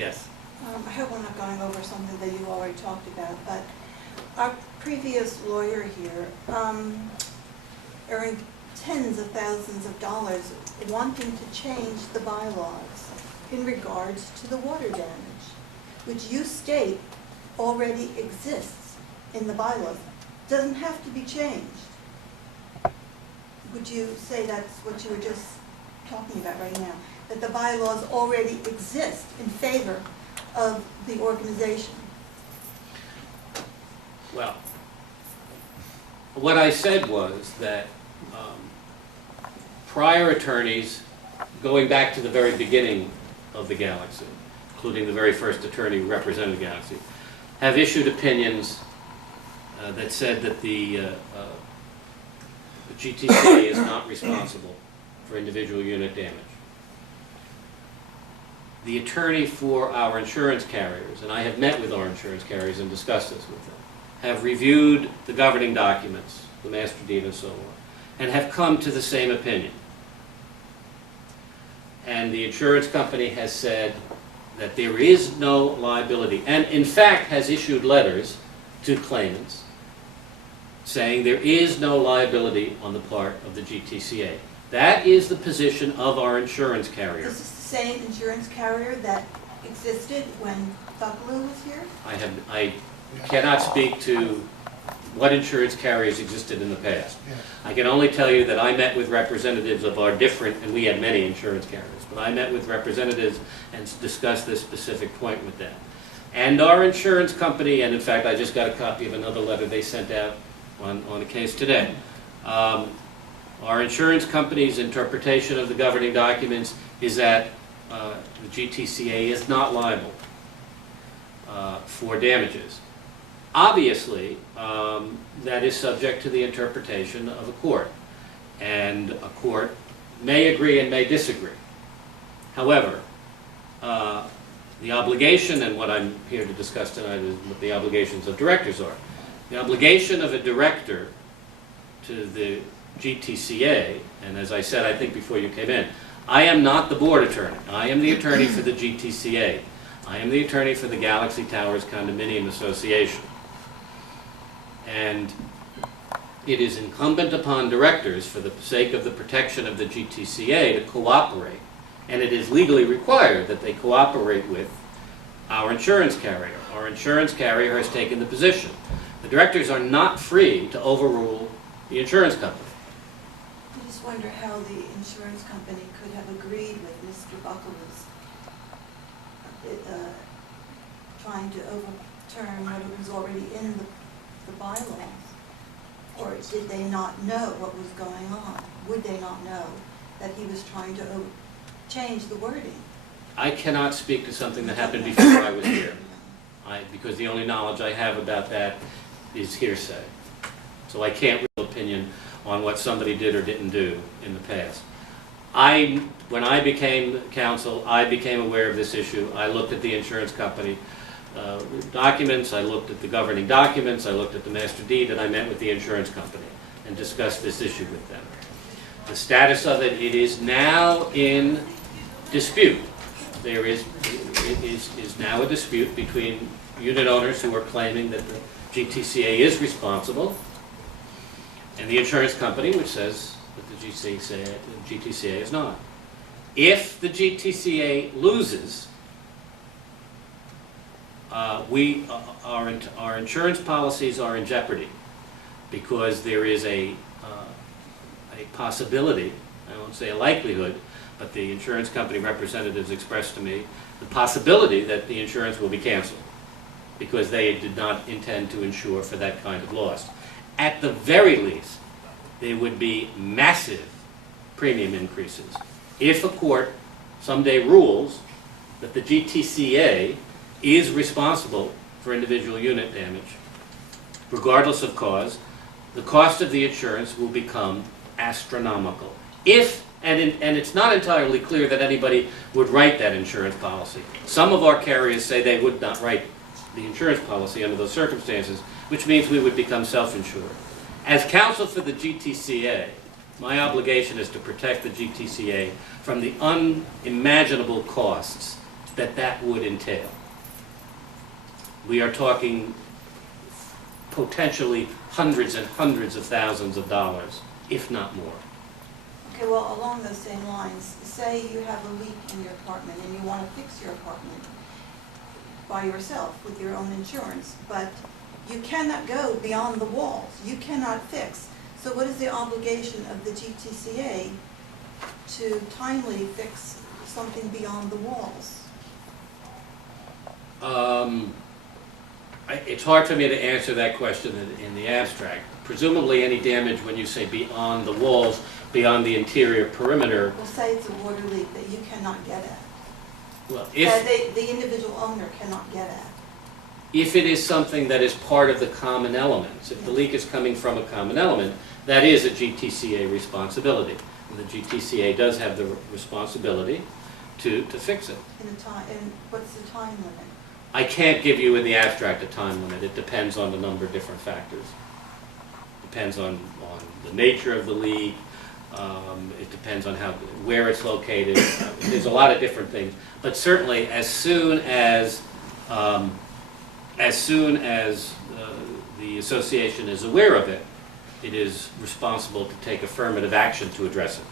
Yes. I hope I'm not going over something that you already talked about, but our previous lawyer here earned tens of thousands of dollars wanting to change the bylaws in regards to the water damage, which you state already exists in the bylaws. Doesn't have to be changed. Would you say that's what you were just talking about right now? That the bylaws already exist in favor of the organization? Well, what I said was that prior attorneys, going back to the very beginning of the Galaxy, including the very first attorney who represented the Galaxy, have issued opinions that said that the GTCA is not responsible for individual unit damage. The attorney for our insurance carriers, and I have met with our insurance carriers and discussed this with them, have reviewed the governing documents, the master deed and so on, and have come to the same opinion. And the insurance company has said that there is no liability, and in fact has issued letters to claimants saying there is no liability on the part of the GTCA. That is the position of our insurance carrier. Is this the same insurance carrier that existed when Buckaloo was here? I cannot speak to what insurance carriers existed in the past. I can only tell you that I met with representatives of our different, and we had many insurance carriers, but I met with representatives and discussed this specific point with them. And our insurance company, and in fact I just got a copy of another letter they sent out on a case today. Our insurance company's interpretation of the governing documents is that the GTCA is not liable for damages. Obviously, that is subject to the interpretation of a court, and a court may agree and may disagree. However, the obligation, and what I'm here to discuss tonight is what the obligations of directors are. The obligation of a director to the GTCA, and as I said, I think before you came in, I am not the board attorney. I am the attorney for the GTCA. I am the attorney for the Galaxy Towers Condominium Association. And it is incumbent upon directors, for the sake of the protection of the GTCA, to cooperate. And it is legally required that they cooperate with our insurance carrier. Our insurance carrier has taken the position. The directors are not free to overrule the insurance company. I just wonder how the insurance company could have agreed with Mr. Buckaloo's trying to overturn what was already in the bylaws. Or did they not know what was going on? Would they not know that he was trying to change the wording? I cannot speak to something that happened before I was here, because the only knowledge I have about that is hearsay. So I can't real opinion on what somebody did or didn't do in the past. When I became counsel, I became aware of this issue. I looked at the insurance company documents, I looked at the governing documents, I looked at the master deed, and I met with the insurance company and discussed this issue with them. The status of it is now in dispute. There is now a dispute between unit owners who are claiming that the GTCA is responsible, and the insurance company, which says that the GTCA is not. If the GTCA loses, our insurance policies are in jeopardy, because there is a possibility, I won't say a likelihood, but the insurance company representatives expressed to me the possibility that the insurance will be canceled, because they did not intend to insure for that kind of loss. At the very least, there would be massive premium increases if a court someday rules that the GTCA is responsible for individual unit damage. Regardless of cause, the cost of the insurance will become astronomical. And it's not entirely clear that anybody would write that insurance policy. Some of our carriers say they would not write the insurance policy under those circumstances, which means we would become self-insured. As counsel for the GTCA, my obligation is to protect the GTCA from the unimaginable costs that would entail. We are talking potentially hundreds and hundreds of thousands of dollars, if not more. Okay, well, along those same lines, say you have a leak in your apartment and you want to fix your apartment by yourself with your own insurance, but you cannot go beyond the walls. You cannot fix. So what is the obligation of the GTCA to timely fix something beyond the walls? It's hard for me to answer that question in the abstract. Presumably any damage, when you say beyond the walls, beyond the interior perimeter, Well, say it's a water leak that you cannot get at, well, that the individual owner cannot get at. if it is something that is part of the common elements, if the leak is coming from a common element, that is a GTCA responsibility. And the GTCA does have the responsibility to fix it. And what's the time limit? I can't give you in the abstract a time limit. It depends on a number of different factors. Depends on the nature of the leak. It depends on where it's located. There's a lot of different things. But certainly, as soon as the association is aware of it, it is responsible to take affirmative action to address it.